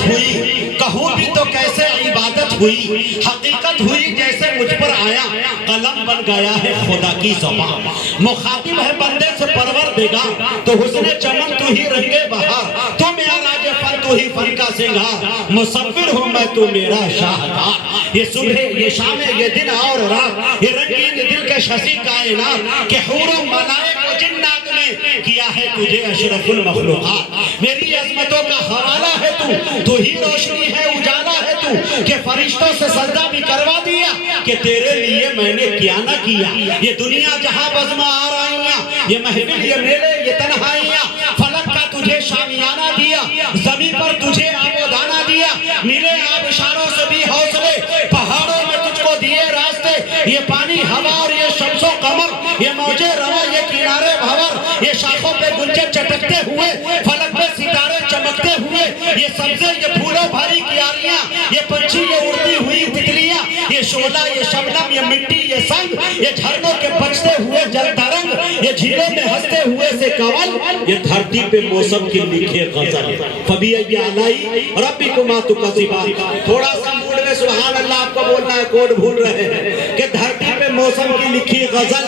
हिदायत हुई, कहूँ भी तो कैसे इबादत हुई, हकीकत हुई जैसे मुझ पर आया, कलम बन गया है खुदा की ज़बान। मुखातिब है बंदे से परवरदिगार, तो हुस्न चमन तू ही रंगे बहार, तू मेरा राज फन तू ही फन का सिंगार, मुसव्विर हूँ मैं तू मेरा शाहकार। ये सुबह ये शाम ये दिन और रात, ये रंगीन दिल के शसी कायनात के हूरों मलाइक व जिन्नात ने किया है तुझे अशरफुल मखलूकात। मेरी अजमतों का हवाला है तू ही रोशनी है उजाला है तू, के फरिश्तों से सजदा भी करवा दिया कि तेरे लिए मैंने क्या ना किया। ये दुनिया जहां बज़्म आराइयां, ये महफिल ये मेले ये तन्हाइयां, फलक का तुझे शामियाना दिया, ज़मीन पर तुझे आबोदाना दिया, मिले आबशारों से भी हौसले, पहाड़ों में तुझको दिए रास्ते, ये पानी हवा और ये शम्सो कमर, ये मौजे रवा ये किनारे भंवर, ये शाखों पे गुंजे चटकते हुए, फलक पे सितारे चमकते हुए, ये सब्जे ये फूलों भरी क्यारियां, ये पंछी ये उड़ती हुई तितलियां, ये शोला ये शबनम ये मिट्टी ये संग, ये झरनों के बजते हुए जल तरंग, ये झीलों में हंसते हुए से कवल, ये धरती पे मौसम की लिखे गजल। फबी अलाई रब्बिकुमा तुकज़िबान। थोड़ा सा मूड में सुभान अल्लाह आपको बोलना है, कोड भूल रहे हैं कि धरती पे मौसम की लिखी गजल,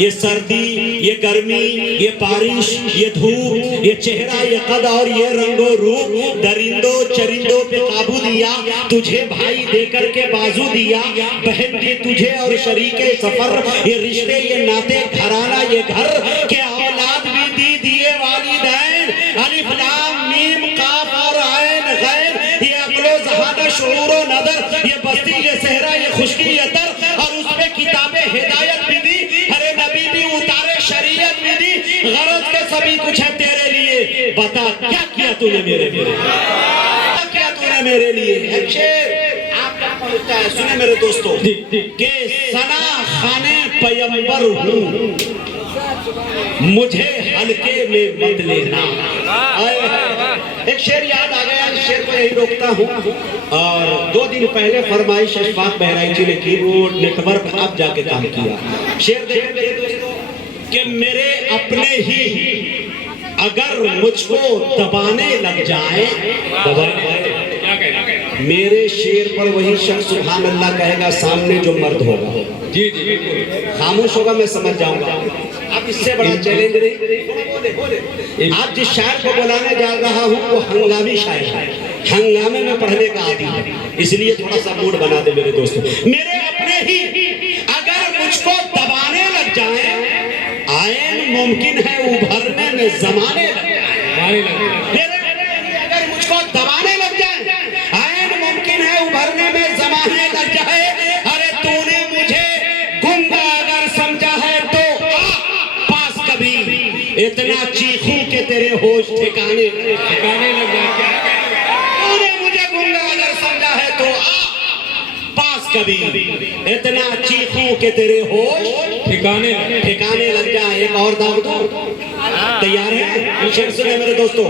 ये सर्दी ये गर्मी ये बारिश ये धूप, ये चेहरा ये कद और ये रंगो रूप, दरिंदों चरिंदों पे काबू दिया, तुझे भाई देकर के बाजू दिया, बहन दी तुझे और शरीके सफर, ये रिश्ते ये नाते घराना ये घर, के औलाद भी दी दिए वालिदैन, अलिफ लाम मीम काफ और ऐन गैर, ये अक्लो ज़हान शऊर व नदर, ये बस्ती ये सहरा ये खुशकी ये दर, और उसपे किताबे हिदायत भी दी, अरे नबी भी उतारे शरीयत भी दी, गरज के सभी कुछ है तेरे लिए, बता क्या किया तूने मेरे लिए, क्या किया तूने मेरे लिए। एक शेर आपका पहुंचता है, सुने मेरे दोस्तों के सना खाने पैगंबर हूँ, मुझे हल्के में मत लेना। एक शेर याद आ गया, इस शेर को यही रोकता हूँ। और 2 दिन पहले फरमाइश अशफाक बहराइची ने की, वो नेटवर्क अब जाके काम किया। शेर देखें मेरे दोस्तों कि मेरे अपने ही अगर मुझको दबाने लग जाए, मेरे शेर पर वही शख्स सुभान अल्लाह कहेगा सामने जो मर्द होगा। जी जी बिल्कुल, खामोश होगा मैं समझ जाऊंगा। अब इससे बड़ा चैलेंज नहीं। आप जिस शायर को बुलाने जा रहा हूँ वो हंगामी शायर है, हंगामे में पढ़ने का आदी है, इसलिए थोड़ा सा मूड बना दे मेरे दोस्तों। मेरे अपने ही अगर मुझको दबाने लग जाए, आयन मुमकिन है उभरने में जमाने लग जाए। अगर मुझको दबाने लग जाए, आयन मुमकिन है उभरने में जमाने लग जाए। अरे तूने मुझे गुंगा अगर समझा है तो पास कभी, इतना चीखूं के तेरे होश ठिकाने लग जाए। तूने मुझे गुंगा अगर समझा है तो पास कभी, इतना चीखूं के तेरे होश ठिकाने लग जाए। एक और दाव दो, तैयार है? शेर सुने मेरे दोस्तों,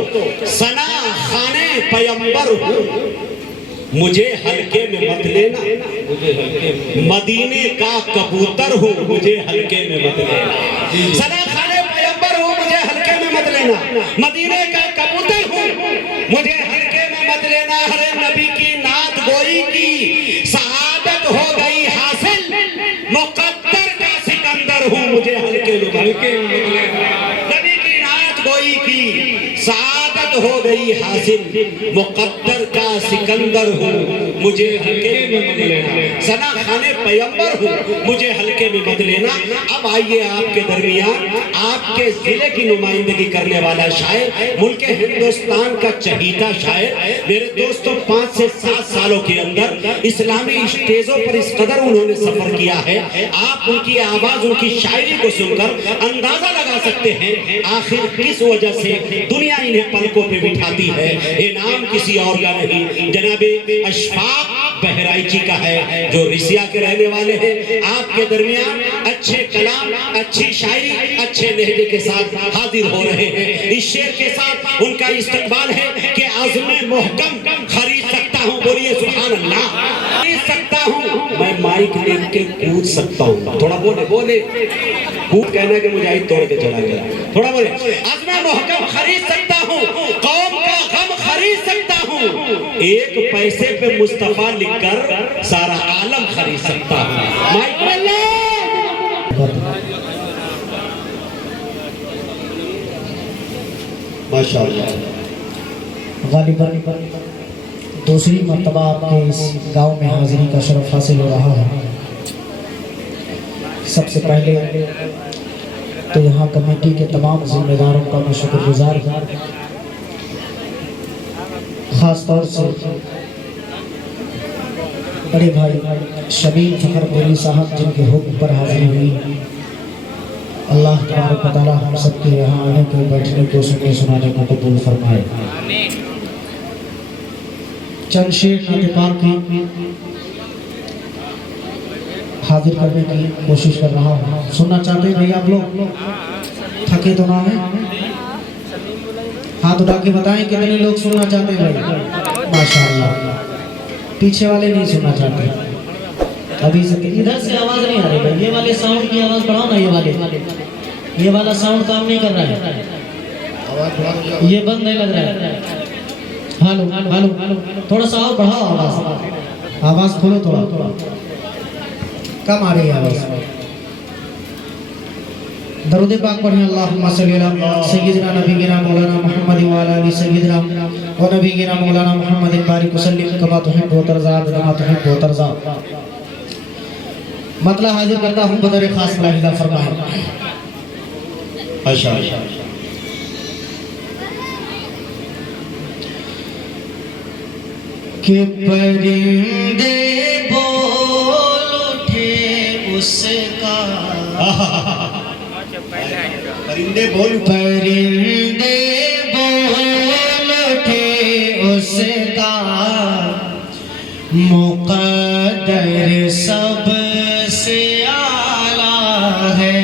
सना खाने पैगंबर हूँ, मुझे हल्के में मत लेना, मदीने का कबूतर हूँ, मुझे हल्के में मत लेना। सना खाने पैगंबर हूँ, मुझे हल्के में मत लेना, मदीने का कबूतर हूँ, मुझे हल्के में मत लेना। हरे नबी की नात गोई की शहादत हो गई हासिल, मुकद्दर का सिकंदर हूँ, मुझे हल्के में मत लेना। नबी की नात गोई की शहादत हो गई हासिल, मुकद्दर का सिकंदर हूँ, मुझे हल्के में मत लेना। सना खाने पैगंबर हूँ, मुझे हल्के में मत लेना। अब आइए आपके दरमियान आपके जिले की नुमाइंदगी करने वाला शायर, मुल्क हिंदुस्तान का चहीता शायर, मेरे दोस्तों 5 से 7 सालों के अंदर इस्लामी स्टेजों पर इस कदर उन्होंने सफर किया है, आप उनकी आवाज उनकी शायरी को सुनकर अंदाजा लगा सकते हैं आखिर किस वजह से दुनिया इन्हें पलकों पे बिठाती है। ये नाम किसी और का नहीं, जनाबे अशफाक बहराइची का है, जो रिसिया के रहने वाले हैं। आपके दरमियान अच्छे कलाम अच्छी शायरी अच्छे लहजे के साथ हाजिर हो रहे हैं। इस शेर के साथ उनका इस्तकबाल है कि आज़मे मोहकम खरीद सकता हूँ, बोलिए सुभान अल्लाह। खरीद सकता हूँ मैं, माइक लेके कूद सकता हूँ। थोड़ा बोले कूद कहना कि मुजाहिद तोड़ के चला गया। थोड़ा बोले आज़मे मोहकम खरीद सकता हूँ, कौम का गम खरीद सकता हूँ, एक पैसे पे मुस्तफा लिखकर सारा आलम खरीद सकता हूँ। माशाअल्लाह। गालिबन दूसरी मर्तबा आपके इस गांव में हाजिरी का शरफ हासिल हो रहा है। सबसे पहले तो यहाँ कमेटी के तमाम जिम्मेदारों का मैं शुक्रगुजार हूँ, ख़ास तौर से बड़े भाई शमीम फ़खर गोली साहब जिनके हुक्म पर हाजिरी हुई। अल्लाह तबारक व तआला हम सबके यहाँ आने को, बैठने को, सुनने सुनाने को कबूल फरमाए। चंद शेर नाते पाक की हाजिर करने की कोशिश कर रहा हूँ। सुनना चाहते हैं भाई आप लोग? थके तो ना है? हाथ उठा के बताएं कितने लोग सुनना चाहते हैं भाई? माशाअल्लाह। पीछे वाले नहीं सुनना चाहते। अभी से इधर से आवाज नहीं आ रही भाई, ये वाले साउंड की आवाज बढ़ाओ ना। ये वाला साउंड काम नहीं कर रहा है, ये बंद नहीं लग रहा है। हेलो हेलो, थोड़ा सा और बढ़ाओ आवाज, आवाज खोलो थोड़ा, कम आ रही है आवाज। दरूद पाक पढ़ें। अल्लाहुम्मा सल्ली अला सय्यिदिना नबीना मौलाना मुहम्मद व अला आलि सय्यिदिना व नबीना मौलाना मुहम्मद बारिक वसल्लिम कमा तुहिब्बु व तरज़ा कमा तुहिब्बु व तरज़ा। मतलब हाजिर करता हूँ बदर खास मुलाहिदा फरमाए। माशाअल्लाह। कि परिंदे बोल उठे उसका, परिंदे बोल उठे उसका, मुक़द्दर सबसे आला है।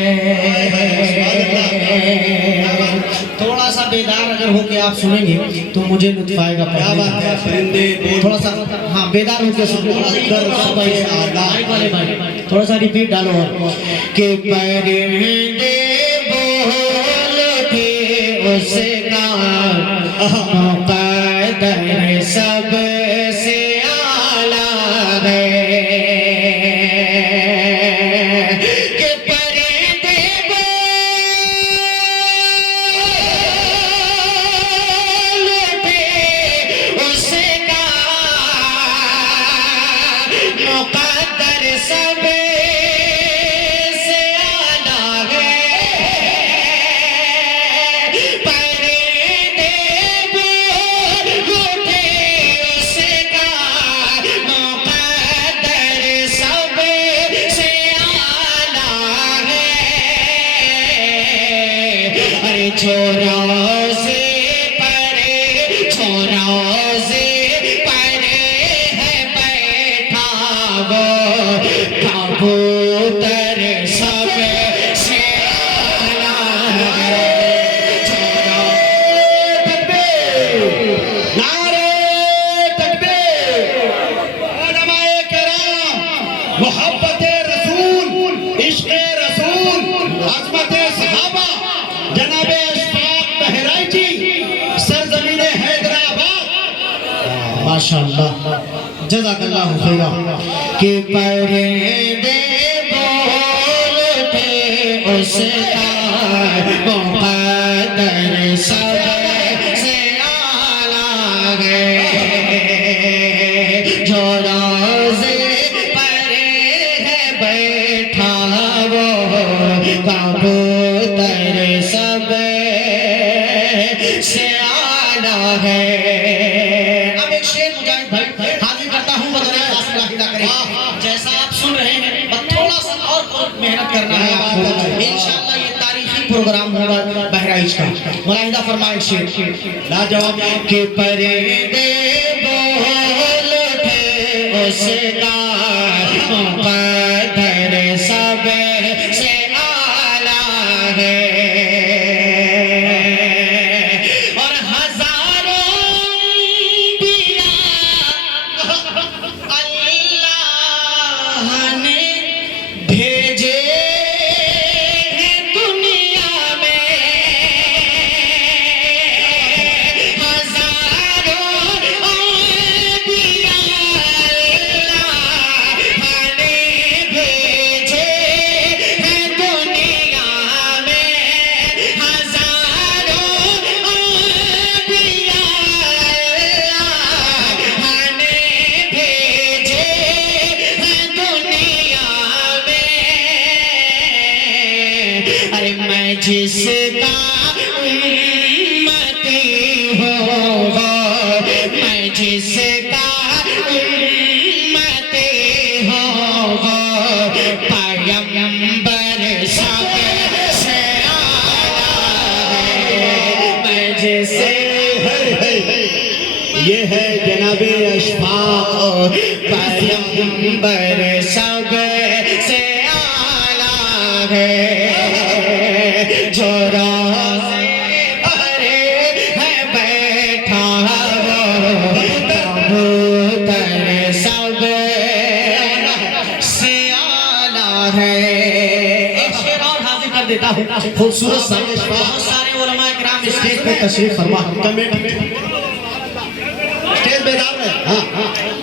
थोड़ा सा बेदार अगर हो के आप सुनेंगे तो मुझे लुत्फ आएगा। क्या बात है? परिंदे बोल, थोड़ा सा हाँ बेदार होकर सुनो। थोड़ा सा रिपीट डालो और कि परिंदे बोल के उसका, मुक़द्दर सबसे आला है। कि परिंदे बोल के उसका, मुक़द्दर सबसे आला है। परिंदे बोल उठे उसका, मुक़द्दर सबसे आला है। अरे छोरों से परे, छोरों से परे है बैठा वो कबूतर सबसे आला है। नारे तकबीर। उलमाए किराम, मोहब्बते रसूल, इश्क़े रसूल, अज़मते सहाबा, जनाबे अशफाक बहराइची, सरज़मीने हैदराबाद। माशाअल्लाह, जज़ाकल्लाहु खैरा। कि परिंदे बोल उठे उसका, मुक़द्दर सबसे आला है। जो रोज़े परे है बैठा वो कबूतर सबसे आला है। अब एक शेर मुजाहिद भाई हाजिर करता हूँ बदर खास मुलाहिदा करें। जैसा आप सुन रहे हैं बस थोड़ा सा और मेहनत करना है आपको। इंशाअल्लाह ये तारीखी प्रोग्राम होगा बहराइच का। मुलाहिदा फरमाए शेर लाजवाब। कि परिंदे बोल उठे उसका, मुक़द्दर सबसे आला है। और हजारों अंबिया अल्लाह ने भेजे हैं दुनिया में। हजारों जिसका उम्मती हूँ, मैं जिसका उम्मती हूँ, पैगंबर सबसे आला है। मैं जिसे ये है जनाबे अशफाक, पैगंबर सबसे आला है, जो रोज़े भरे है बैठा वो कबूतर सबसे आला है। एक शेर और हाजिर कर देता हूँ, खूबसूरत सा। बहुत सारे उलमा किराम स्टेज पे तशरीफ फरमा, स्टेज बेदार है। हाँ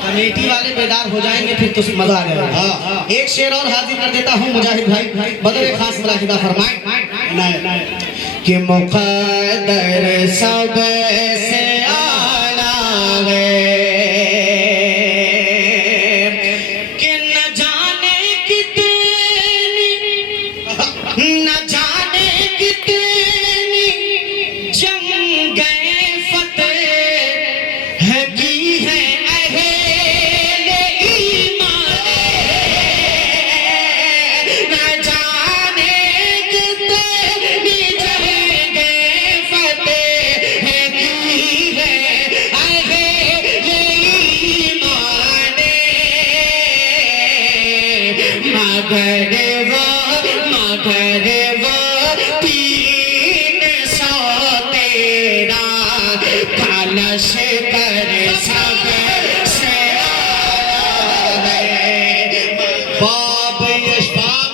कमेटी वाले बेदार हो जाएंगे फिर तो मजा आ जाएगा। हाँ। एक शेर और हाजिर कर देता हूँ मुजाहिद भाई, बदर खास मुलाहिदा फरमाएं कि मुक़द्दर सबसे आला है, कि न जाने कितनी जंगे फतेह है की है अहले ईमान, न जाने कितनी जंगे फतेह है की है अहले ईमान, मगर वो 300 तेरा कलश कर सबसे आला है। बाब अशफाक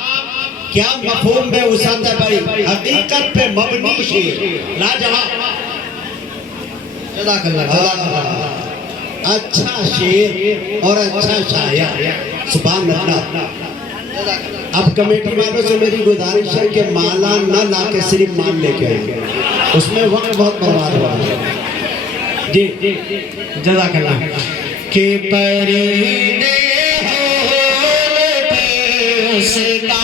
क्या मफहूम में उसात है भाई, हकीकत पे मबनी शेर लाजवाब। अच्छा शेर और अच्छा शायर, सुभान अल्लाह। अब कमेटी वालों से मेरी गुजारिश है कि माला न ला के सिर्फ मान लेके आएंगे, उसमें वक्त बहुत बर्बाद हुआ है। जी जज़ाकल्लाह। के परिंदे होते उसका,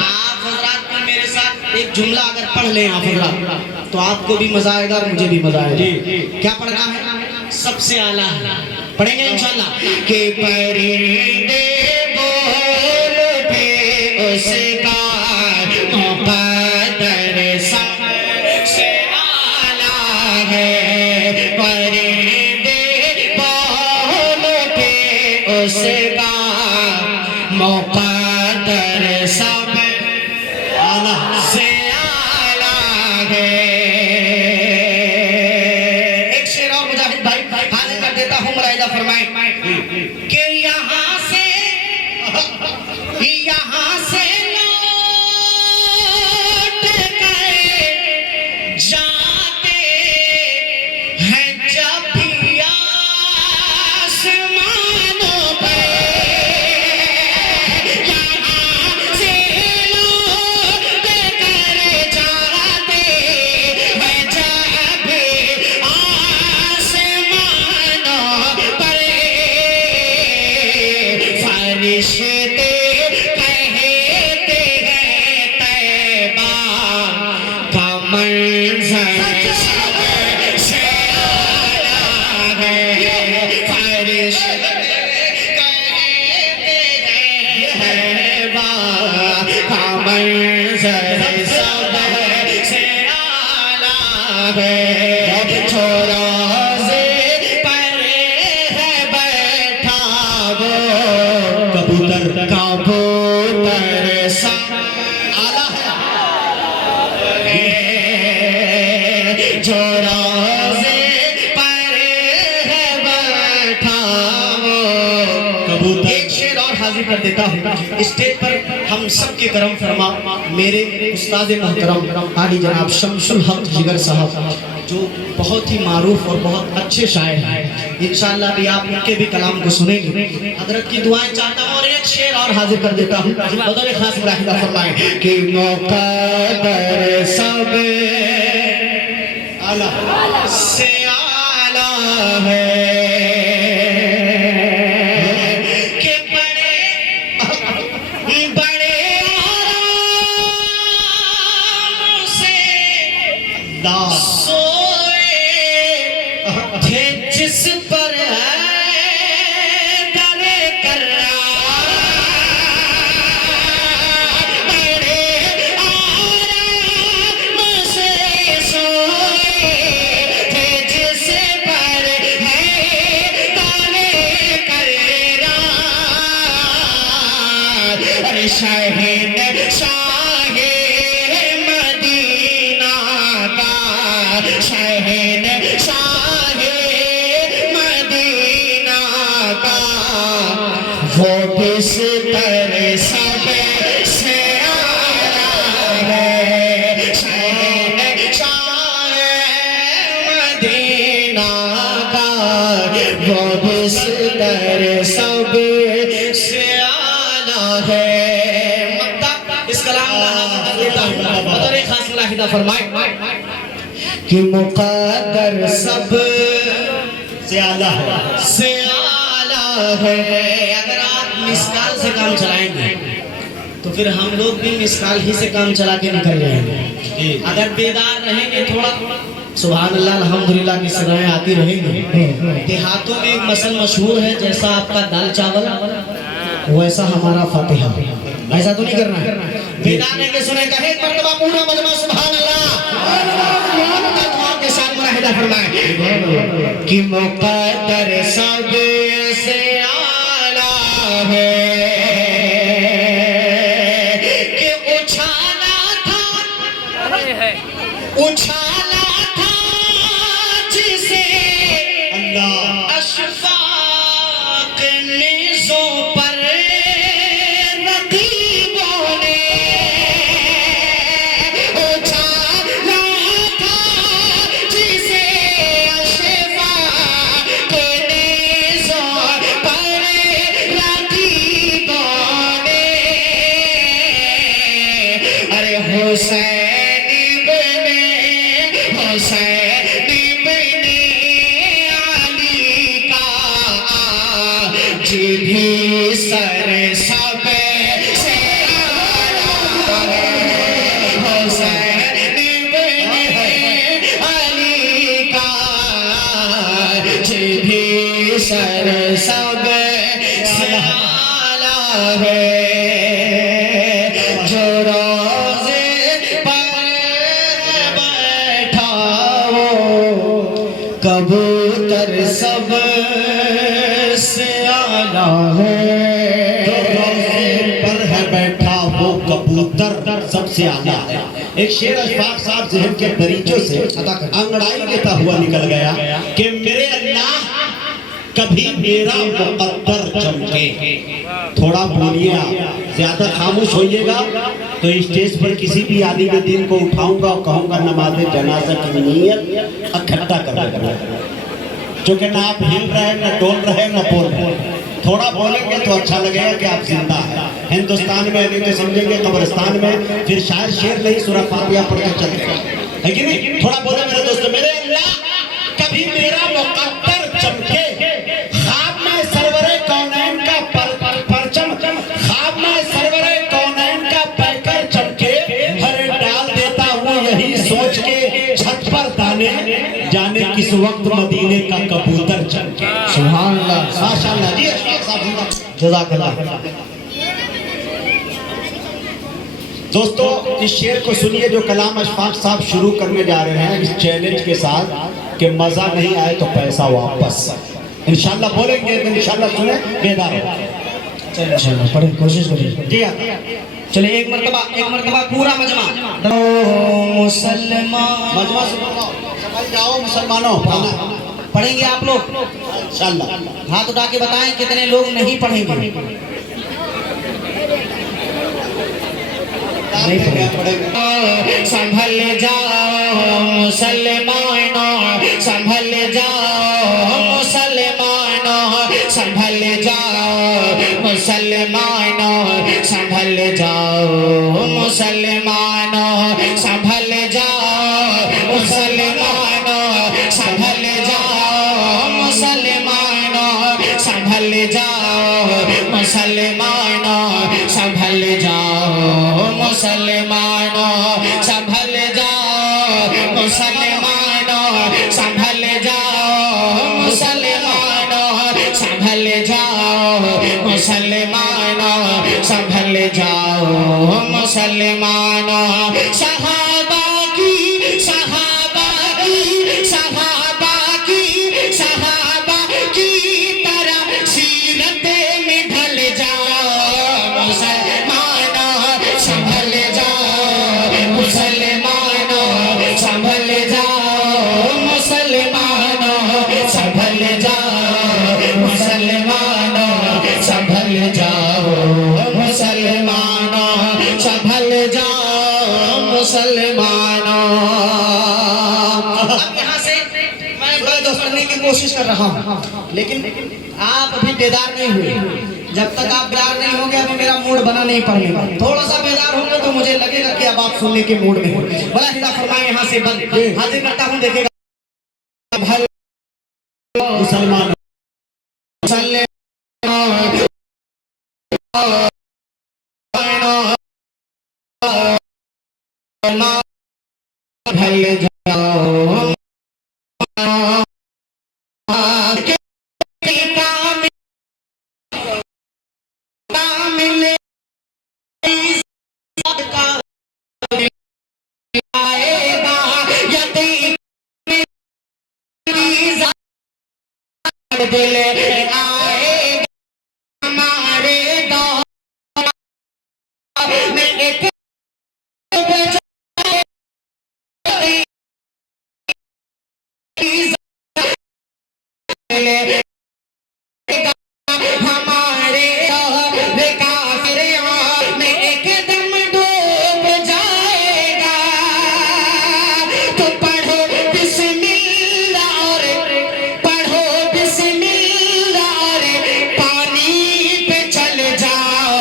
आप हज़रात भी मेरे साथ एक जुमला अगर पढ़ लें आप हज़रात, तो आपको भी मजा आएगा और मुझे भी मजा आएगा। क्या पढ़ना है? सबसे आला पढ़ेंगे इंशाल्लाह। के परिंदे बोलते उसका, मुक़द्दर सबसे आला है, परिंदे बोलते उसका, मुक़द्दर सबसे आला है। एक शेर और मुजाहिद भाई हाजिर कर देता हूँ, मुलाहिदा फरमाएं कि यहाँ से लौट कर जाते हैं जब भी आसमानों पे, यहाँ से लौट कर जाते हैं जब भी आसमानों पर, फरिश्ते कहते हैं तैबा का मंज़र सबसे आला है, फरिश्ते कहते हैं तैबा का मंज़र सबसे आला है, जो रोज़े पर है बैठा वो कबूतर कबूतर सब आला है, जो रोज़े पर है बैठा वो कबूतर। एक शेर और हाजिर कर देता हूँ स्टेज पर, हम सब के करम फरमा मेरे उस्ताद मोहतरम आली जनाब शमसुल हक जिगर साहब, जो बहुत ही मारूफ और बहुत अच्छे शायर हैं। इंशाअल्लाह भी आप उनके भी कलाम को सुनेंगे। हजरत की दुआएं चाहता हूँ और एक शेर और हाजिर कर देता हूँ, बदर खास मुलाहिदा फरमाएं कि मुक़द्दर सब आला से आला है, कि बड़े जिस पर है दर करार, बड़े आराम से सोए थे, जिस पर है दर करार। अरे शाहीन शाहे मदीना का, शाहीन शाहे मदीना का, वो बिस्तर सबसे आला है। शाहीन शाहे मदीना का, वो बिस्तर सबसे आला है। इस कलाम का खास मुलाहिदा फरमाए कि मुक़द्दर सब से आला है। से आला है। अगर आप मिसकाल से काम चलाएंगे तो फिर हम लोग भी मिसकाल ही से काम चला के निकल जाएंगे। अगर बेदार रहेंगे थोड़ा, सुभान अल्लाह अल्हम्दुलिल्लाह की सदाएं आती रहेंगी। देहातों में एक मसल मशहूर है, जैसा आपका दाल चावल वैसा हमारा फातिहा। ऐसा तो नहीं करना है। बेदाने के सुने कहे एक मर्तबा पूरा मजमा सुभान अल्लाह के साथ मुनाहिदा फरमाए कि मुक़द्दर सबसे आला है, कि उछाला था जिसे अल्लाह अशफाक निज़ों पर रकीबों ने, उछाला था जिसे अशफाक निज़ों पर रकीबों ने। अरे हुसैन इब्न अली का आज भी सर सब से आला है। हुसैन इब्न अली का आज भी सर सब से आला है। जो रोज़े पर बैठा हो कबूतर सब से आला है। जो रोज़े पर है बैठा वो कबूतर सबसे आला है। एक शेर अशफाक साहब जहन के दरीचों से अंगड़ाई लेता हुआ निकल गया कि मेरे अल्लाह कभी मेरा मुक़द्दर चमके। थोड़ा बोलिए आप, ज्यादा खामोश होइएगा तो स्टेज पर किसी भी आलिम दीन को उठाऊंगा और कहूंगा नमाज जनाजा की नीयत इकट्ठा कर देगा। क्योंकि ना आप हिल रहे, ना डोल रहे, ना बोल रहे। थोड़ा बोलेंगे तो अच्छा लगेगा कि आप जिंदा हैं। हिंदुस्तान में नहीं तो समझेंगे कब्रिस्तान में, फिर शायद शेर नहीं सूरह फातिहा पढ़ के चल है कि नहीं। थोड़ा बोले मेरे दोस्तों, मेरे अल्लाह कभी मेरा मुक़द्दर चमके, ख्वाब में सरवरे कौनैन का परचम, ख्वाब में सरवरे कौनैन का पैकर चमके, हरे डाल देता हूँ यही सोच के छत पर दाने, जाने किस वक्त मदीने का कबूतर चमके। सुभान अल्लाह, माशाअल्लाह जी, जज़ाकल्लाह। दोस्तों इस शेर को सुनिए जो कलाम अशफाक साहब शुरू करने जा रहे हैं इस चैलेंज के साथ कि मजा नहीं आए तो पैसा वापस। इंशाल्लाह बोलेंगे तो इंशाल्लाह सुने, बेदार हो। चलिए इंशाल्लाह पढ़े, कोशिश करिए। जी हाँ, चलिए एक मर्तबा पूरा मजमा। मुसलमान मजमा से समझ जाओ मुसलमानों, पढ़ेंगे आप लोग? इंशाल्लाह। हाथ उठा के बताएं कितने लोग नहीं पढ़ेंगे। संभल जाओ मुसलमानों, संभल जाओ मुसलमानों, संभल जाओ मुसलमानों, संभल जाओ मुसलमानों, संभल जाओ मुसलमानों, संभल जाओ मुसलमानों, संभल जाओ मुसलमानों, संभल जाओ मुसलमानों, संभल जाओ मुसलमानों, संभल जाओ मुसलमानों। मुसलमानों सहाबा की तरह सीरत में ढल जाओ मुसलमानों संभल जाओ मुसलमानों संभल जाओ मुसलमानों संभल जाओ मुसलमानों संभल जाओ मुसलमानों संभल जाओ मुसलमानों। अब यहाँ से मैं बड़ा करने की कोशिश कर रहा हूँ, लेकिन आप अभी बेदार नहीं हुए। जब तक आप बेदार नहीं होंगे अभी मेरा मूड बना नहीं पड़ने का। थोड़ा सा बेदार होंगे तो मुझे लगेगा कि अब आप सुनने के मूड में हो। बड़ा हिदा फरमाए यहाँ से बंद हाजिर करता हूँ, देखेगा मुसलमान ढल जाओ दिल आए हमारे दौर में एक हमारे दौर का फिर में एकदम डूब जाएगा। तो पढ़ो बिस्मिल्लाह और पढ़ो बिस्मिल्लाह और पानी पे चल जाओ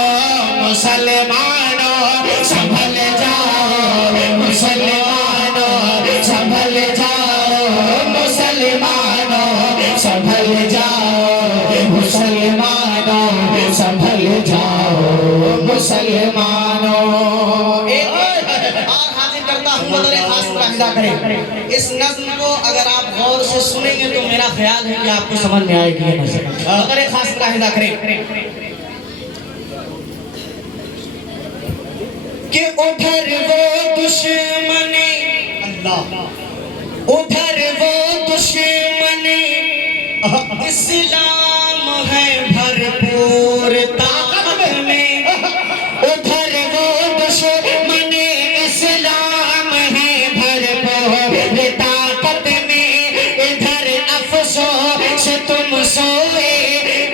मुसलमानों संभल जाओ मुसलमानों संभल जाओ मुसलमानों संभल जाओ मुसलमानों संभल जाओ मुसलमानों। एक और हाजिर करता हूँ बदर खास मुलाहिजा करें। इस नज़्म को अगर आप गौर से सुनेंगे तो मेरा ख्याल है कि आपको समझ में आएगी ये नज़्म। बदर खास मुलाहिजा करें कि उधर वो दुश्मन अल्लाह उधर वो दुश्मन इस्लाम है भरपूर ताकत में। उधर वो दुश्मन इस्लाम है भरपूर ताकत में। इधर अफसोस तुम सोए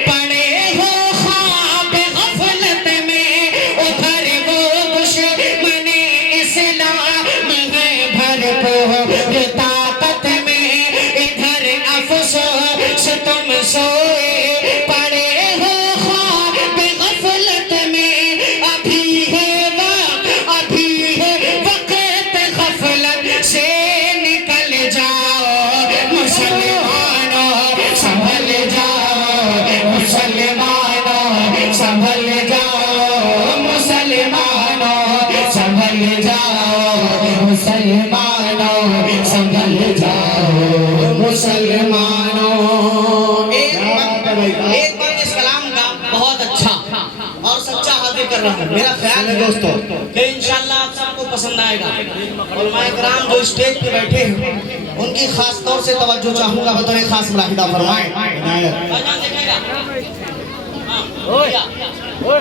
पड़े हो ख्वाब गफलत में। उधर वो दुश्मन इस्लाम है भरपूर ताकत में। इधर अफसोस तुम सोए पड़े हो ख्वाब गफलत में। अभी है वक्त गफलत से निकल जाओ मुसलमानों संभल जाओ मुसलमानों संभल जाओ मुसलमानों संभल जाओ मुसलमानों संभल जाओ मुसलमानों। एक बार इस कलाम का बहुत अच्छा और सच्चा हाजिर कर रहा हूँ। मेरा ख्याल है दोस्तों कि इंशाल्लाह आप सबको पसंद आएगा। उलमाए किराम जो स्टेज पे बैठे हैं उनकी खास तौर से तवज्जो चाहूंगा, बतौर खास मुलाहिदा फरमाएं।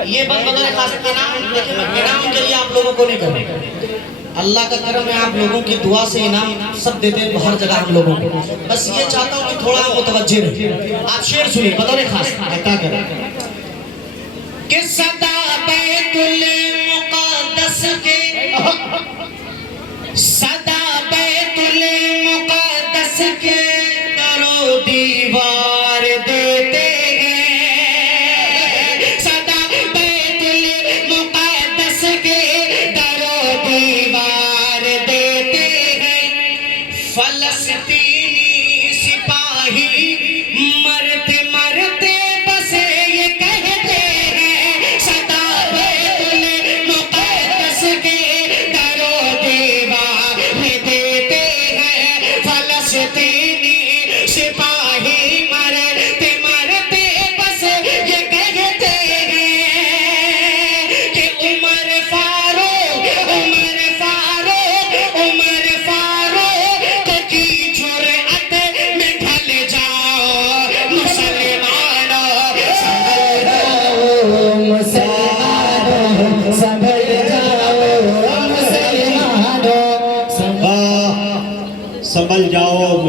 ये बंद बतौर खास इनाम के लिए आप लोगों को नहीं करूँगा। अल्लाह का करम है, आप लोगों की दुआ से इनाम सब देते हैं हर जगह हम लोगों को। बस ये चाहता हूँ कि थोड़ा मुतवज्जे रहे। आप शेर सुनिए बतौर खास अता करें कि सदा बैतुल मुक़द्दस के सदा बैतुल मुक़द्दस के दरो दीवार देते हैं। सदा बैतुल मुक़द्दस के दरो दीवार देते हैं। फलस्तीनी सिपाही मरते मरते बस ये कहते हैं। सदा बैतुल मुक़द्दस के दरो दीवार देते हैं। फलस्तीनी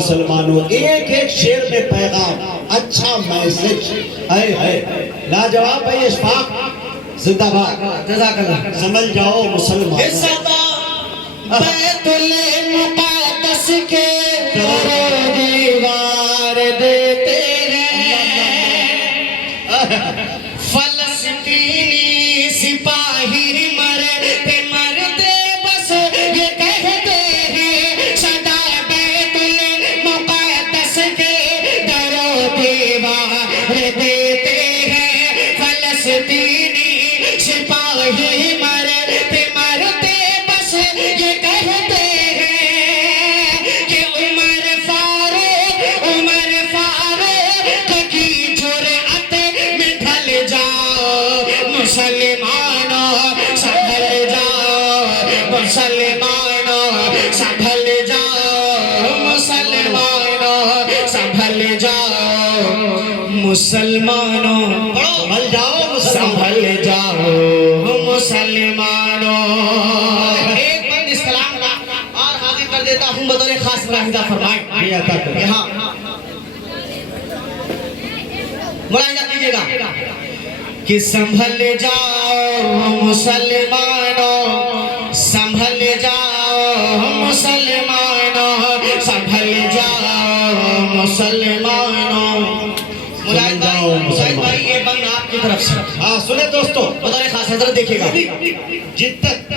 मुसलमानों, एक एक शेर में पैगाम, अच्छा मैसेज है। लाजवाब भाई, इशफाक जिंदाबाद, जज़ाकल्लाह। समझ जाओ मुसलमान। बैतुल मुक़द्दस के दीवार देते हैं, फलस्तीनी सिपाही मरते मरते बस ये कहते हैं, सदा बैतुल मुक़द्दस के दरो दीवार देते हैं, फलस्तीनी सिपाही मरते मरते बस ये कहते हैं कि उमर फारूक की जुर्अत में ढल जाओ मुसलमानों, संभल जाओ मुसलमानों, संभल जाओ मुसलमानों, संभल जाओ मुसलमानों, समझ जाओ संभल जाओ मुसलमानों। एक बंद इस कलाम का और हाजिर कर देता हूँ बतौर खास मुलाहिजा फरमाएं। यहाँ मुलाहिजा कीजिएगा कि संभल जाओ मुसलमानों, संभल जाओ मुसलमानों, संभल जाओ मुसलमानों। मुलाहिद भाई ये बंद आपकी तरफ से। हाँ सुने दोस्तों, बतौर खास हजरत देखिएगा जिद्दत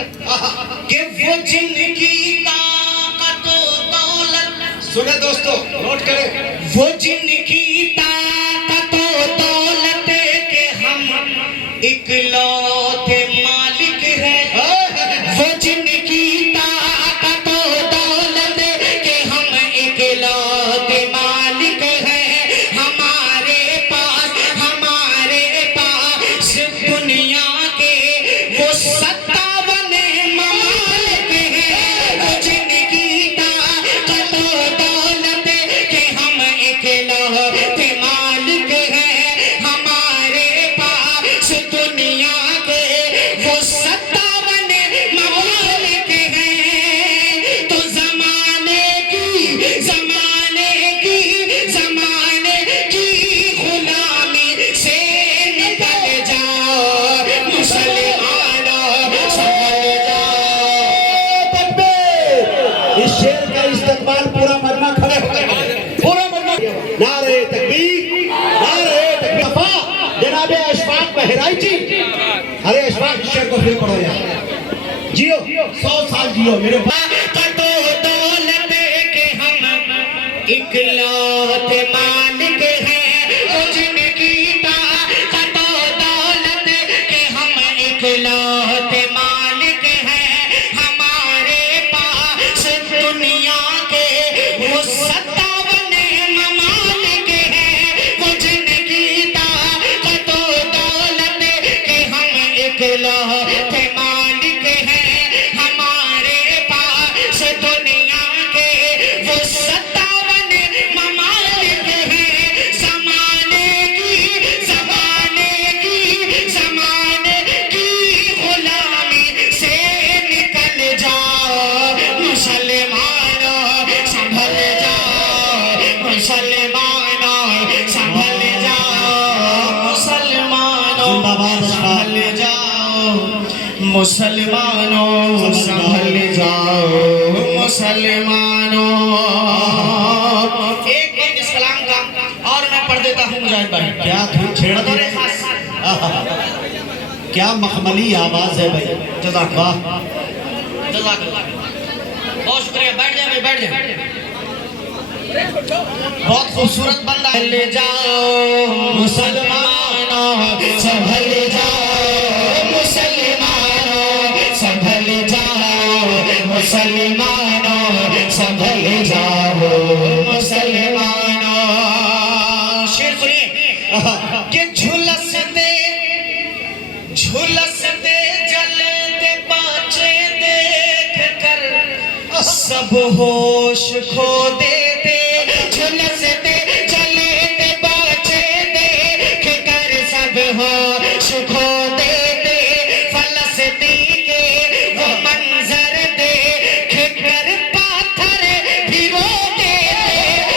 कि वो जिनकी ताकत दौलत, सुने दोस्तों, नोट करें, वो जिनकी ताकत दौलत के हम इकलौते मालिक हैं, वो जिनकी ताकत दौलत के हम इकलौते मालिक हैं, हमारे पास दुनिया के वो 57 ममालिक हैं, वो जिनकी ताकत दौलत के हम इकलौते मालिक हैं, हमारे पास दुनिया के वो 57 ममालिक हैं। तो जमाने की गुलामी से निकल जाओ मुसलमानों, संभल जाओ। तकबीर। इस शेर का इस्तेमाल पूरा मजमा खड़े होकर करें, पूरा मजमा। नारे तकबीर, नारे तकबीर। जनाबे अशफाक बहराइची, अरे अशफाक इस शेर को फिर पढ़ो यार, जियो 100 साल जियो मेरे कतो दौलत के हम इकलौते मालिक हैं, वो जिनकी ताकत दौलत के हम इकलौते मालिक हैं, हमारे पास दुनिया के वो 57 ममालिक हैं, वो जिनकी ताकत दौलत के हम इकलौते मालिक हैं, हमारे पास दुनिया के वो 57 ममालिक हैं। ज़माने की गुलामी से निकल जाओ मुसलमानों, संभल जाओ मुसलमानों, संभल जाओ मुसलमानों, जिंदाबाद संभल जाओ मुसलमानों, संभल जाओ मुसलमानों। एक बंद इस कलाम का और मैं पढ़ देता हूँ मुजाहिद भाई। क्या धुन छेड़ बतौर दी, खास क्या मखमली आवाज है भाई, जज़ाकल्लाह। वाह। जज़ाकल्लाह, बहुत शुक्रिया। बैठ जाए भाई, बैठ जाए। बहुत खूबसूरत बंदा है। ले जाओ मुसलमानों, संभल जाओ मुसलमानों, संभल जाओ मुसलमानों, संभल जाओ मुसलमानों। शेर सुनिए कि झुलसते जलते बाचे देख कर सब होश खो देते, झुलसते जलते बाचे देख कर सब होश खो देते, फलस्तीन के वो मंजर देख कर पाथर भिगो देते,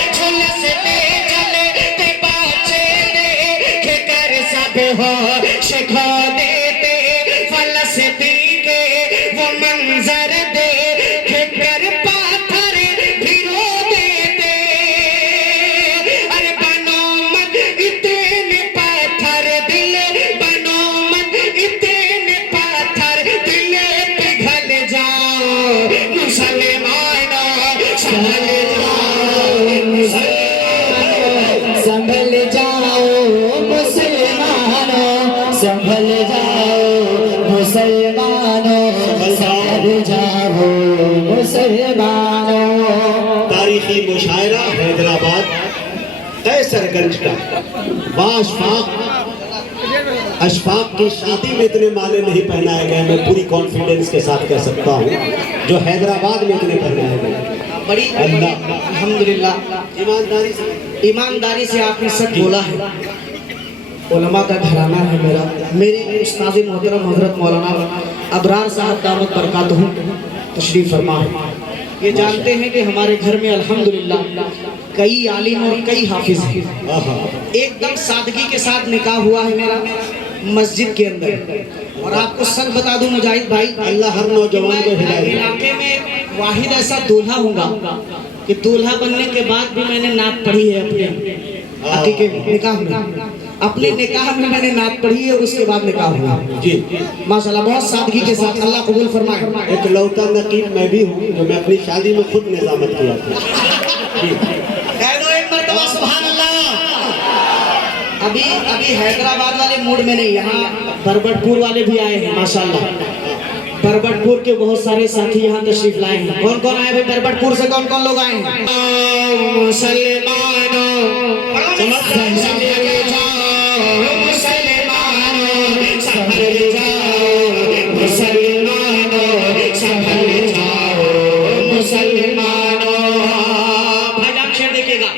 होश खो देते, फलस्तीन के वो मंजर देख कर पाथर भिगो देते। अरे बनो मत इतने पत्थर दिल, बनो मत इतने पत्थर दिल, पिघल जाओ मुसलमानों, संभल जाओ मुसलमानों, संभल जाओ मुसलमानों, संभल जाओ मुसलमानों, संभल जाओ मुसलमानों। तारीखी मुशायरा हैदराबाद कैसरगंज का। अशफाक की शादी में इतने माले नहीं पहनाए गए, मैं पूरी कॉन्फिडेंस के साथ कह सकता हूँ, जो हैदराबाद में इतने पहनाए गए। बड़ी अल्लाह अल्हम्दुलिल्लाह ईमानदारी से आपने सब बोला है। उलमा का घराना है मेरा, मेरे उस्ताद मोहतरम हजरत मौलाना अबरार साहब दामत बरकातहू तशरीफ फरमा है। ये जानते हैं कि हमारे घर में अल्हम्दुलिल्लाह कई आलिम और कई हाफिज हैं। एकदम सादगी के साथ निकाह हुआ है मेरा मस्जिद के अंदर। और आपको सच बता दूं मुजाहिद भाई, अल्लाह हर नौजवान को हिदायत दे। इलाके में वाहिद ऐसा दूल्हा होगा कि दूल्हा बनने के बाद भी मैंने नात पढ़ी है अपने हकीके निकाह में, अपने निकाह में मैंने नात पढ़ी है और उसके बाद निकाह हुआ जी माशाल्लाह बहुत सादगी के साथ। अल्लाह कबूल फरमाए। एक लौता नकीब मैं भी हूँ, जो मैं अपनी शादी में खुद निजामत किया था। कह दो एक मर्तबा सुभान अल्लाह। अभी हैदराबाद वाले मूड में नहीं, यहाँ बरबटपुर वाले भी आए हैं माशाल्लाह। बरबटपुर के बहुत सारे साथी यहाँ तशरीफ लाए हैं। कौन कौन आए भाई बरबटपुर से? कौन कौन लोग आए हैं? मुसलमानों, संभल जाओ मुसलमानों, संभल जाओ मुसलमानों, संभल जाओ मुसलमानों। भाईजान शेर देखिएगा।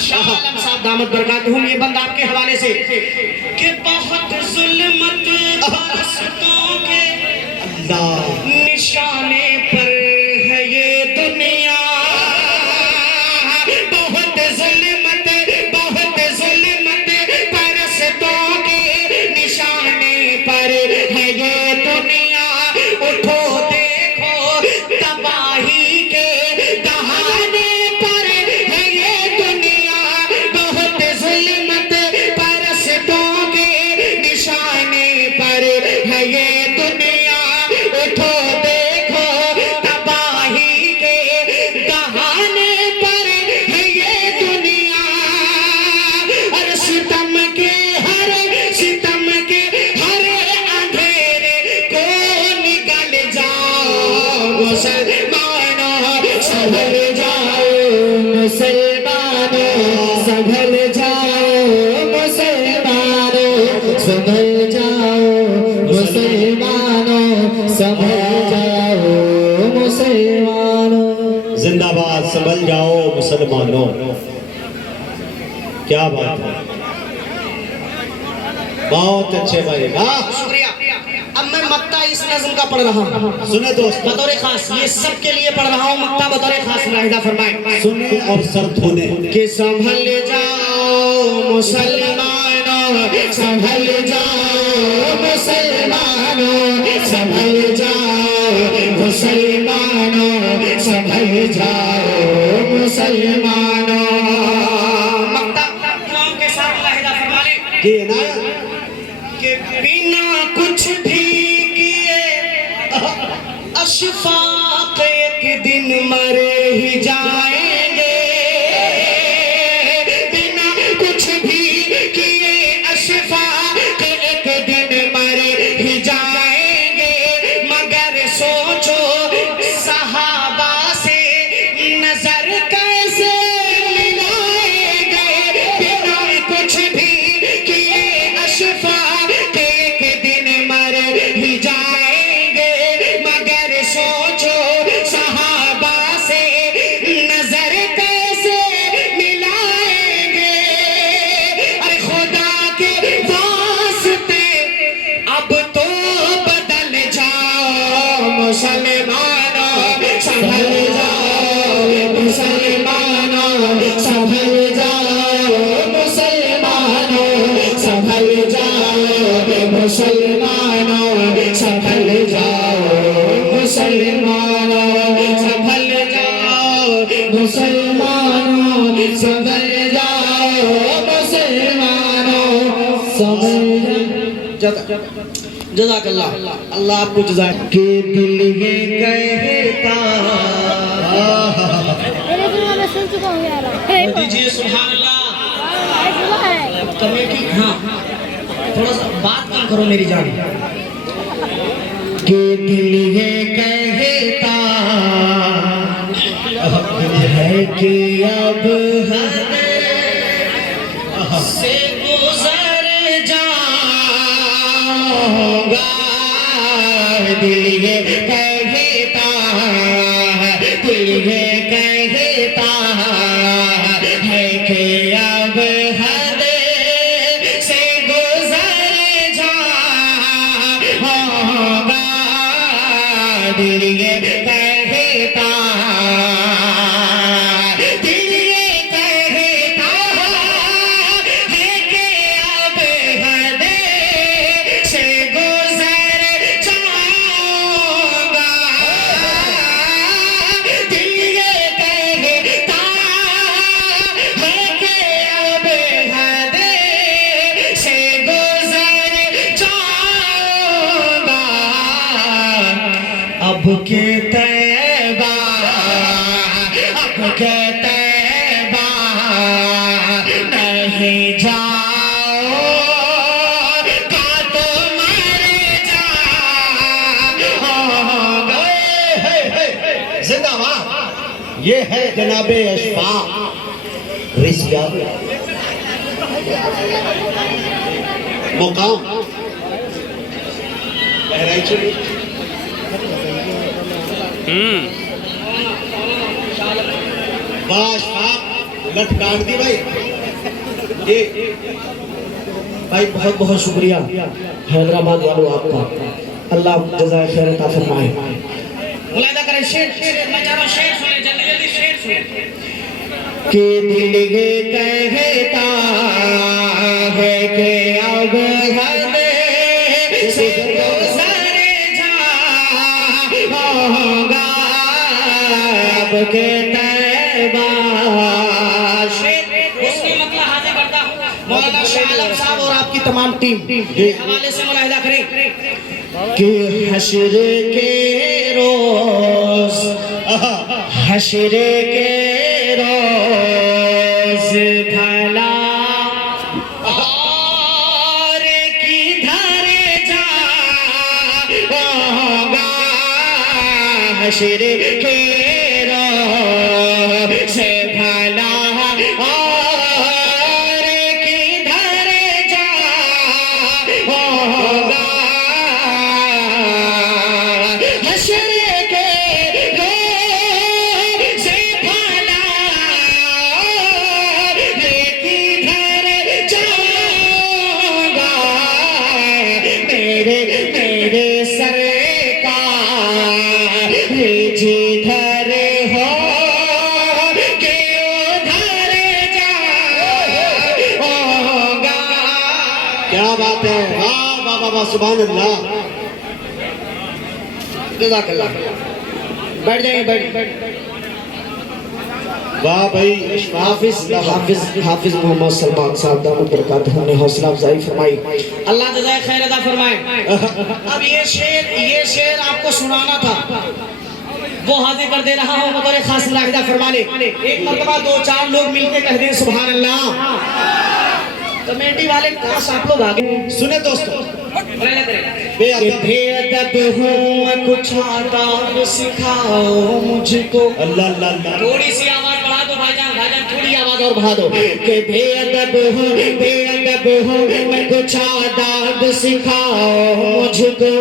शाह आलम साहब दामत बरकातहू, ये बंद आपके हवाले से कि बहुत जुल्मत परस्तों के निशाने पर है ये दुनिया, बहुत जुल्मत परस्तों के निशाने पर है ये दुनिया। उठो देखो तबाही के दहाने पर है ये दुनिया, बहुत जुल्मत परस्तों के निशाने पर है ये दुनिया। उठो देखो तबाही के दहाने पर है ये दुनिया। और सितम के हर अंधेरे को निकल जाओ मुसलमानों, संभल जाओ मुसलमानों, संभल जाओ मुसलमानों, संभल जाओ मुसलमानों, संभल जाओ मुसलमानों। जिंदाबाद, संभल जाओ मुसलमानों। क्या बात है, बहुत अच्छे भाई। वाह, शुक्रिया। अब मैं मक्ता इस नज़्म का पढ़ रहा हूँ सुने दोस्त, बतौर खास, ये सब के लिए पढ़ रहा हूँ मक्ता बतौर खास। मुलाहिदा फरमाए सुने और सर धोने। कि संभल जाओ मुसलमानों, संभल जाओ मुसलमानों, संभल जाओ मुसलमानों, संभल जाओ मुसलमानों। मक्ता दुआओं के साथ मुलाहिदा फरमा ले जी ना, कि बिना कुछ भी किए अशफाक एक दिन मरे ही जाएंगे, बिना कुछ भी किए अशफाक एक दिन मरे ही जाएंगे। मगर सोचो सहाबा से नजर कैसे मिलाएंगे, बिना कुछ भी किए अशफाक एक दिन मरे ही जाएंगे। मगर सोचो सहाबा से नजर जज़ाकल्लाह, अल्लाह आपको जज़ा के दिल ये कहता मेरे जुम्मा में सुन चुका हूँ यार। दीजिए सुभान अल्लाह। सुना है। कमेटी हाँ थोड़ा सा बात कम करो मेरी जान। के दिल ये कहता है कि अब हद से गुजर जाऊंगा। दिल ये कहता है, दिल ये कहता है कि अब हद से गुजर जाऊंगा। दिल ये कहता, दिल ये कहता है कि अब हद से गुजर जाऊंगा। दिल ये कहता है कि अब हद से गुजर जाऊंगा। अब के तैबा, अब के तैबा नहीं जाओ का तो मर जाओगे। जिंदाबाद। ये है जनाबे अशफाक रिज़िया मुकाम बहराइच में। वाह अशफाक, लट काट दी भाई। ये भाई बहुत बहुत शुक्रिया हैदराबाद वालों आपका, अल्लाह जज़ाए खैर अता फरमाए। मुलाहिदा करें शेर, मैं चाह रहा हूं शेर सुने, जल्दी जल्दी शेर सुने। कि दिल ये कहता है कि अब हद से गुजर जाऊंगा। अब के तैबा शेर उसकी मतलब हाजिर करता हूं मौलाना शाह आलम साहब और आपकी तमाम टीम के हवाले से मुलाहिदा करें कि हश्र के रोज, हश्र के रोज भला और किधर जाऊंगा। हश्र के रोज से भला और किधर जाऊंगा। हश्र के रोज से भला किधर जाऊंगा। मेरे मेरे सरकार जिधर हो के उधर जाऊंगा। क्या बात है। वाह वाह वाह वाह, सुभान अल्लाह। जज़ाकल्लाह। बैठ जाइए, बैठ। वाह भाई अशफाक। हाफिज मोहम्मद सलमान साहब दामद बरकातहू ने हौसला अफजाई फरमाई, अल्लाह जज़ाए खैर अता फरमाए। अब ये शेर आपको सुनाना था, वो हाजिर कर दे रहा हूँ बतौर खास मुलाहिदा फरमा ले। एक मरतबा दो चार लोग मिलके कह दें सुभान अल्लाह। कमेटी वाले काश आप लोग आगे सुने दोस्तों, बेअदब हूँ मैं, कुछ आदाब सिखाओ मुझको। अल्लाह अल्लाह अल्लाह। थोड़ी सी आवाज बढ़ा दो भाईजान, भाईजान थोड़ी आवाज और बढ़ा दो। कि बेअदब हूँ मैं, कुछ आदाब सिखाओ मुझको।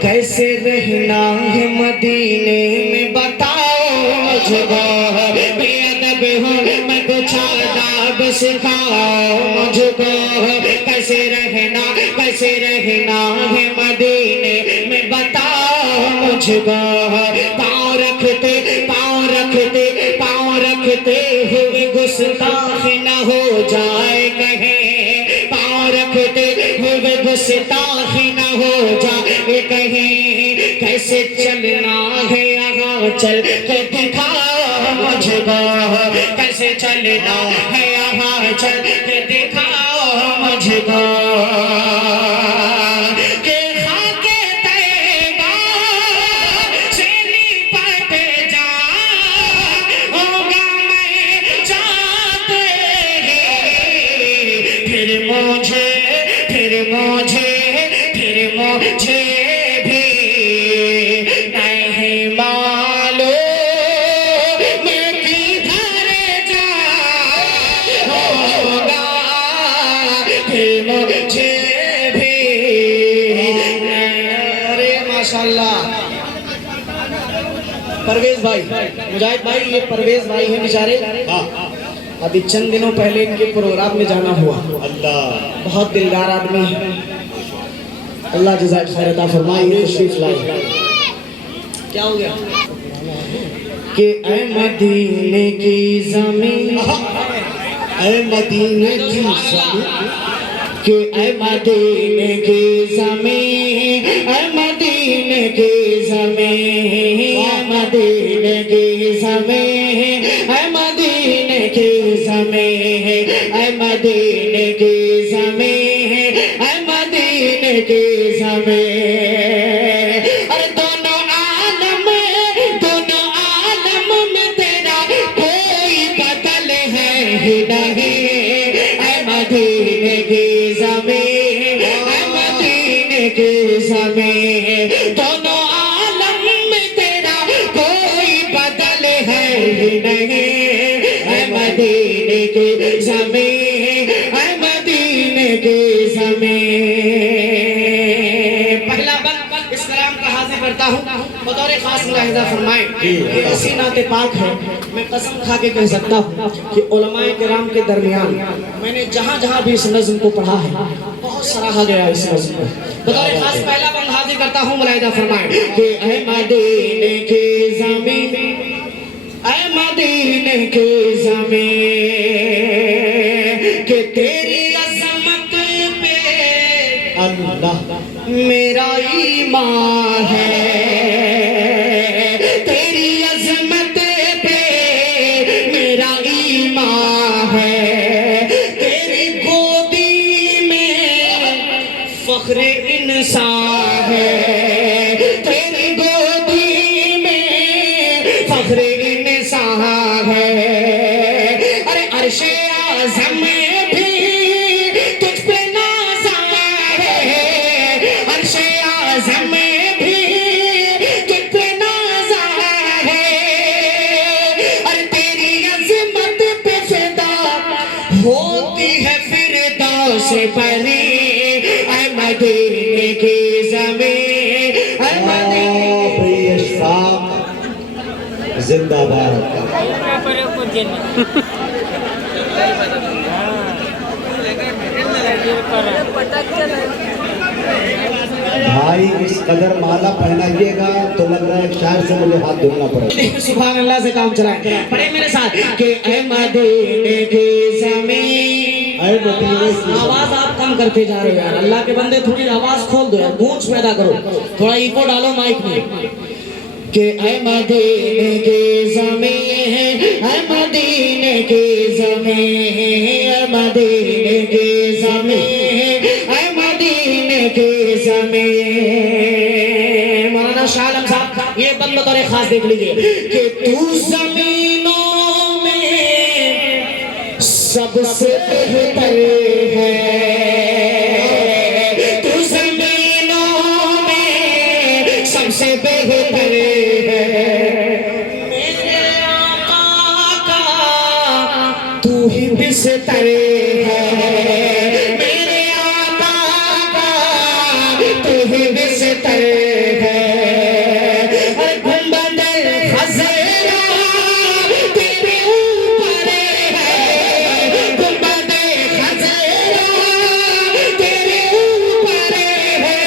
कैसे रहना है मदीने में बताओ मुझको। बेअदब हूँ मैं, कुछ आदाब सिखाओ मुझको। कैसे रहना है मदीने में बताओ मुझको। पाँव रखते हुए गुस्ताख न हो जाए कहीं। पाँव रखते हुए गुस्ताख न हो जाए कहीं। कैसे चलना है यहाँ चल के दिखाओ मुझको, कैसे चलना है यहाँ चल के दिखाओ मुझको। के खाके तैबा से लिपट जाऊंगा मैं चाहते ही, फिर मुझे भी नहीं मालूम मैं किधर जाऊंगा, फिर मुझे भी। अरे माशाल्लाह, परवेज भाई, मुजाहिद भाई, ये परवेज भाई हैं बेचारे। अभी चंद दिनों पहले इनके प्रोग्राम में जाना हुआ। अल्लाह, बहुत दिलदार आदमी है, अल्लाह जज़ाक खैर अता फरमाए। ये तशरीफ लाए। क्या हो गया कि ऐ मदीने की ज़मीन, ऐ मदीने की ज़मीन, कि ऐ मदीने की ज़मीन, ऐ मदीने की ज़मीन, ऐ मदीने की ज़मीन, ऐ मदीने की ज़मीन, ऐ मदीने की ज़मीन, ऐ मदीने की ज़मीन। अरे दोनों आलम में तेरा कोई बदल है ही नहीं। ऐ मदीने की ज़मीन, ऐ मदीने की ज़मीन, दोनों आलम में तेरा कोई बदल है ही नहीं। ऐ मदीने की ज़मीन, ऐ मदीने की ज़मीन। पहला बंद इस कलाम का हाजिर करता हूँ, बतौर खास मुलाहिज़ा फरमाएं कि इसी नाते पाक है, मैं कसम खा के कह सकता हूँ कि उलमाए किराम के दरमियान मैंने जहाँ जहाँ भी इस नज़्म को पढ़ा है, बहुत सराहा गया इस नज़्म को। बतौर खास पहला बंद हाजिर करता हूँ, मुलाहिज़ा फरमाएं कि ऐ मदीने की ज़मीन, ऐ मदीने की ज़मीन, कि तेरी अज़मत पे अल्लाह, मेरा ईमान है। तेरी अज़मत पे मेरा ईमान है। तेरी गोदी में फ़ख्र इंसान है। तेरी गोदी में फ़ख्र इंसान है। अरे अर्शे आज़म भी तुझ पे नाज़ा है। अर्शे आज़म भी तुझ पे नाज़ा है। अरे तेरी अज़मत पे फिदा होती है फिरदौस परी। ऐ मदीने की ज़मीन, ऐ मदीने बेशक जिंदाबाद। भाई इस कदर माला पहनाइएगा तो लग रहा है शायद से मुझे हाथ धोना पड़ेगा। सुभान अल्लाह से काम चलाएं। पढ़े मेरे साथ कि ऐ मदीने की ज़मीन। ऐ मदीने की आवाज आप कम करते जा रहे हो यार, अल्लाह के बंदे थोड़ी आवाज खोल दो यार, गूंज पैदा करो, थोड़ा इको डालो माइक में। कि ऐ मदीने की ज़मीन, ऐ मदीने की ज़मीन, ऐ मदीने की ज़मीन, ऐ मदीने की ज़मीन। मौलाना शाह आलम साहब, ये बंद बतौर खास देख लीजिए कि तू ज़मीनों में सबसे बेहतर है। तू ज़मीनों में सबसे बेहतर है। मेरे आका का तू ही बिस्तर है। मेरे आका का तू ही बिस्तर है। गुंबद खज़रा तेरे ऊपर है। गुंबद खज़रा तेरे ऊपर है।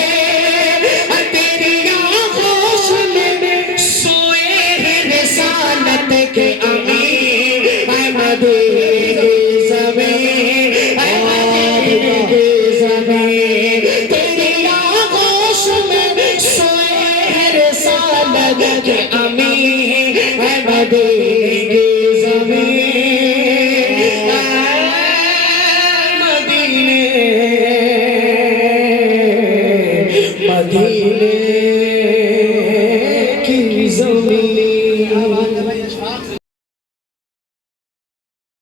तेरी आगोश में सोए हैं रिसालत के अमीर। ऐ मदीने की ज़मीन, ऐ मदीने की ज़मीन, तेरी आगोश में सोए हैं रिसालत के अमीर। ऐ मदीने की मिले